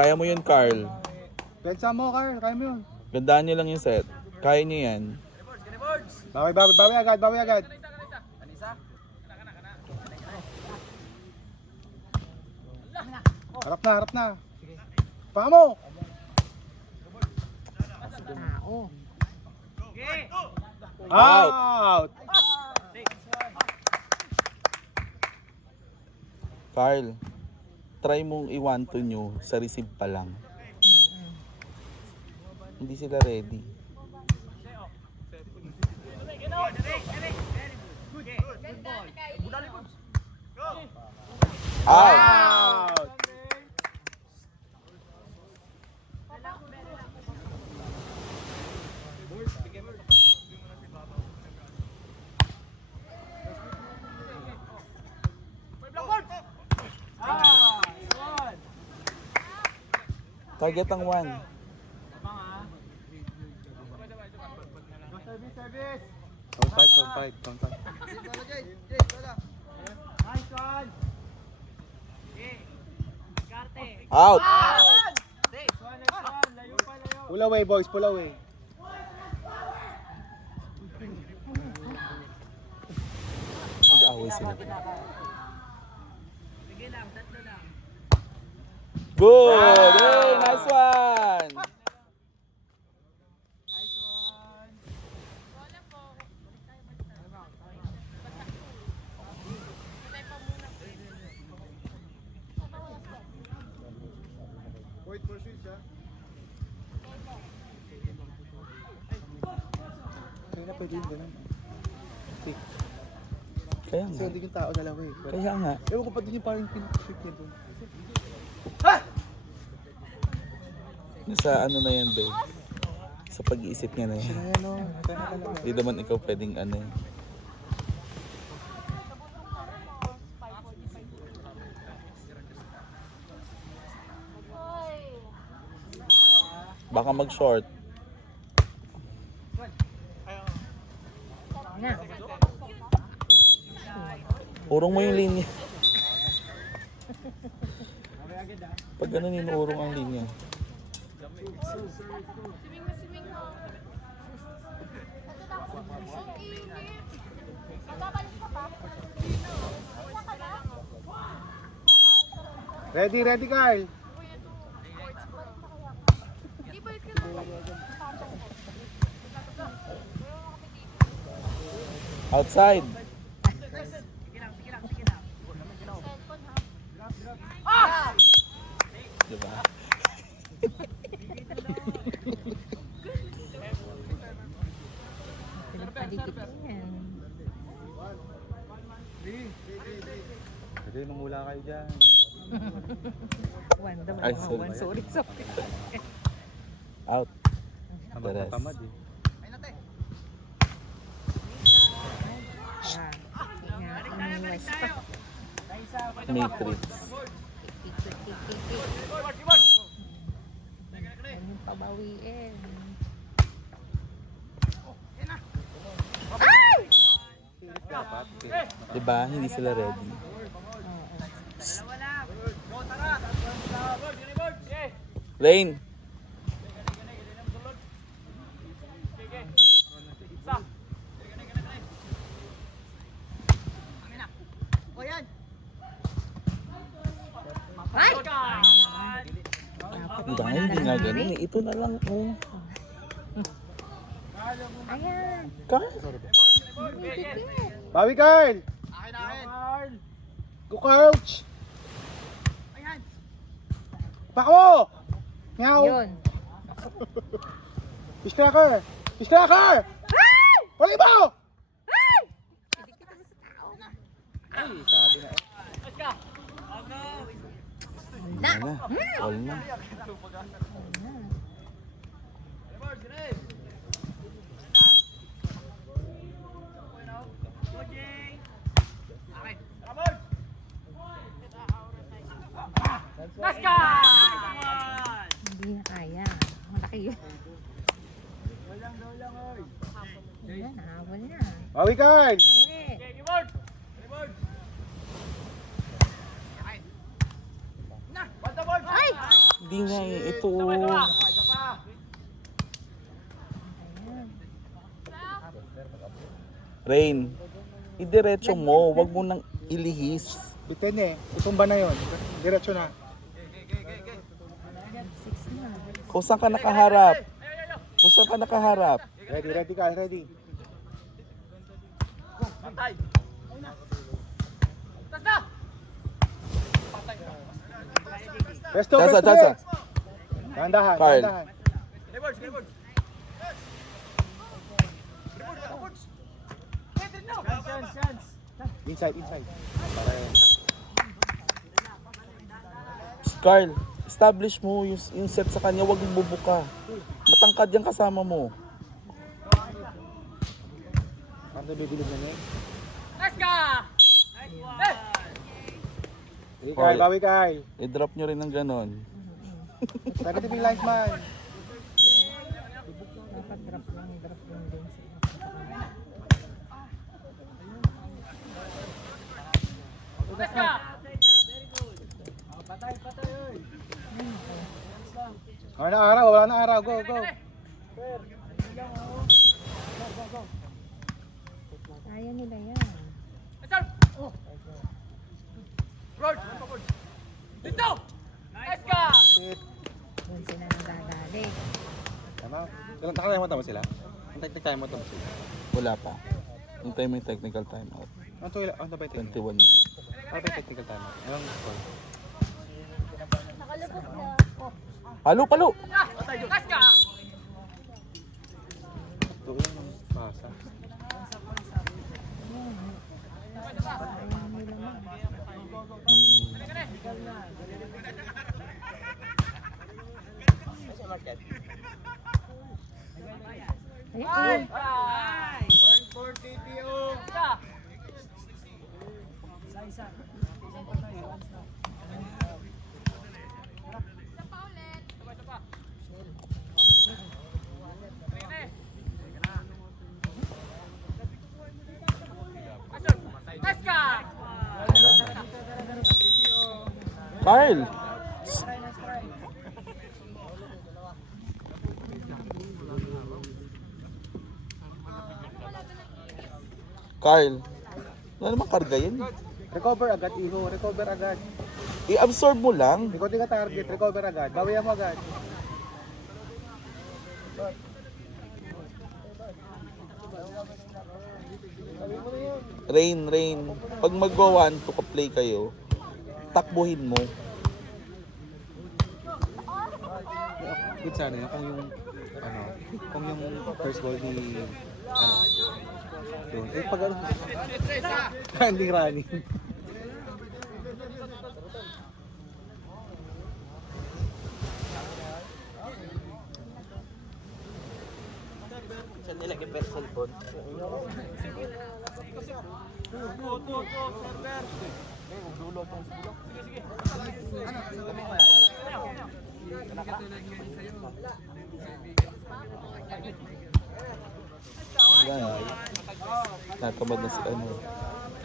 Kaya mo yun, Carl. Pensa mo, Carl. Kaya mo yun. Gandaan nyo lang yung set. Kaya nyo yan. Bawi agad, bawi agad. Harap na. Paa mo! Tao. Out! Carl, try mong i-1-2 nyo sa receive pa lang. Hindi sila ready. Out! Out! Target ang 1. Count 5. Out! Pull away, boys. Pull away. Mag-away sila. Good! Hey, nice one! Wait for switch, ha? Kaya na pwede yung ganun. Okay. Kaya Kasi nga. hindi yung tao dalawa eh. Kaya nga. Ewan ko pa din yung parang pin-shift niya doon. Nasa ano na yan, babe? Sa pag-iisip niya na yan. Kaya no, kaya na talaga. Hindi naman ikaw pwedeng ano eh. Baka mag-short. Na. Urong mo yung linya. Pag ganun, inuurong ang linya. Ready, Carl. Outside. Diba? Pinagpaligid yan. Sige, mamula kayo dyan. One daw. Ay, One. sorry. Sorry. Out. Tamad Teres. na tamad eh. Iniwas pa. Matrix. Yan yung pabawiin. Dapat. Diba? Hindi sila ready. Lane. Ay! Diba? Hindi nga ganun. Ito na lang. Oh. Ayan. Carl. Bawi, Carl! Go, coach! Pako! Meow! Yun. Fish cracker! Pali mo! Ay, sabi na eh. Wala na. All na. Hindi na kaya. Malaki yun. Ayan, nahabol na. Bawi, Carl! Awi. Ay! Di nga eh. Ito. Ayan. Rain. Idiretso mo. Wag mo nang ilihis. Bitin eh. Itumba na yun. Diretso na. 6 na. Kung saan ka nakaharap. Kung saan ka nakaharap. Ready, ready ka, ready. Pesto, Chasa, pesto chasa. eh. Dahan-dahan, Carl. dahan-dahan. Inside, inside. Para yan. Carl, establish mo yung set sa kanya. Wag mong bubuka. Matangkad yung kasama mo. Ano bibilog na niya? Hey, Carl. Kyle, bawi Kyle. I-drop nyo rin ng ganon. Sabi tabi linesman. Dapat drop lang din sila. Wala na araw, wala na araw. Go, go. Kaya nila yan. Shit. Doon sila nagagaling. Tama. Nakakaya mo tama sila? Antay mo tama sila. Wala pa. Hintay mo yung technical timeout. Ano ba yung technical? 21 minutes. Ano ba yung technical time? Anong score? Palo, palo! Ito yung pasa. Kaya nila man. Ayun. Wala na. Carl! Carl, wala naman karga yan. Recover agad, Iho. Recover agad. I-absorb mo lang. Ikaw di ka target. Recover agad. Bawian mo agad. Rain. Pag mag-1 to play kayo, takbuhin mo. Good sana yun. Kung yung first ball ni, yun. Eh, pag ano, running. Saan nilagay per cellphone? Wala na. Natamad na si ano.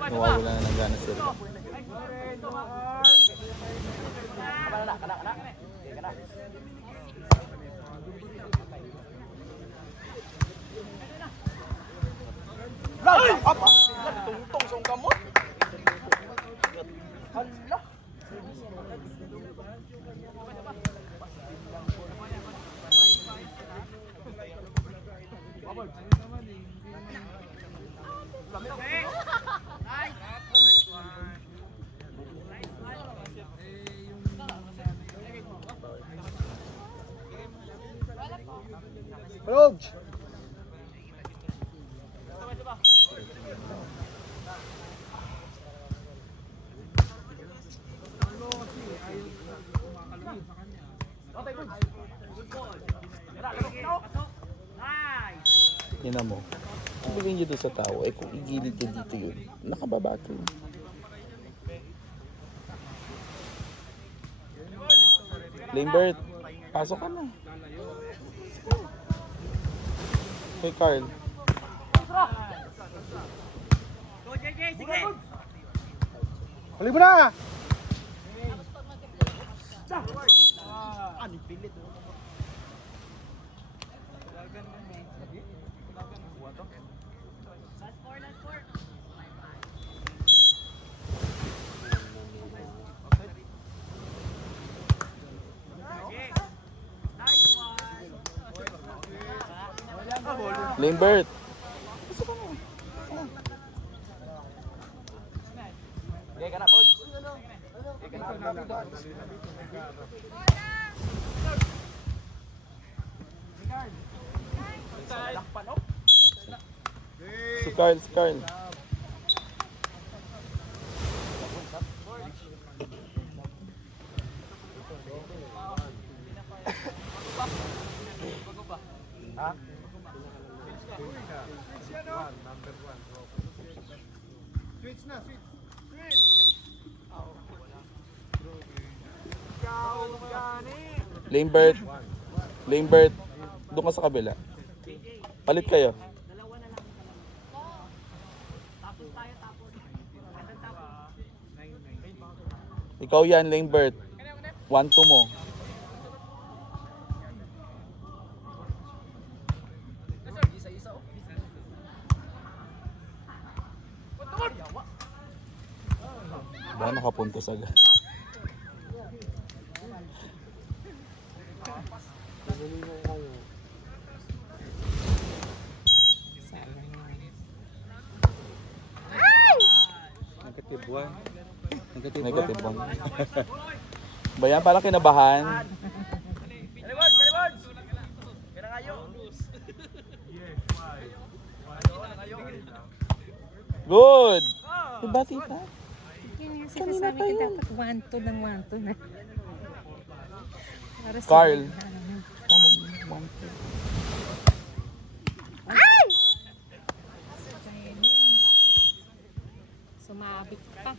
Nawawala na ng gana sila. Tungtong sa kamot. Hala. Rogue! Yan na mo. Ibigay nyo doon sa tao. Eh kung igilid nyo dito yun, nakababato yun. Lambert, pasok ka na. Hey Carl. Huli mo na! Ano pilit? Lambert. Okay ka na, board. Okay ka na. Si Carl. Lambert. Doon ka sa kabila. Palit kayo. Ikaw yan, Lambert. 1-2 mo. Ba, nakapuntos agad. Negative 1. Negative 1. Negative 1. Bayan, parang kinabahan. Good! Diba, tita? Yun nga sinasabi ko dapat 1-2 ng 1-2 na. Para sa Carl. Ay! Sumabit pa.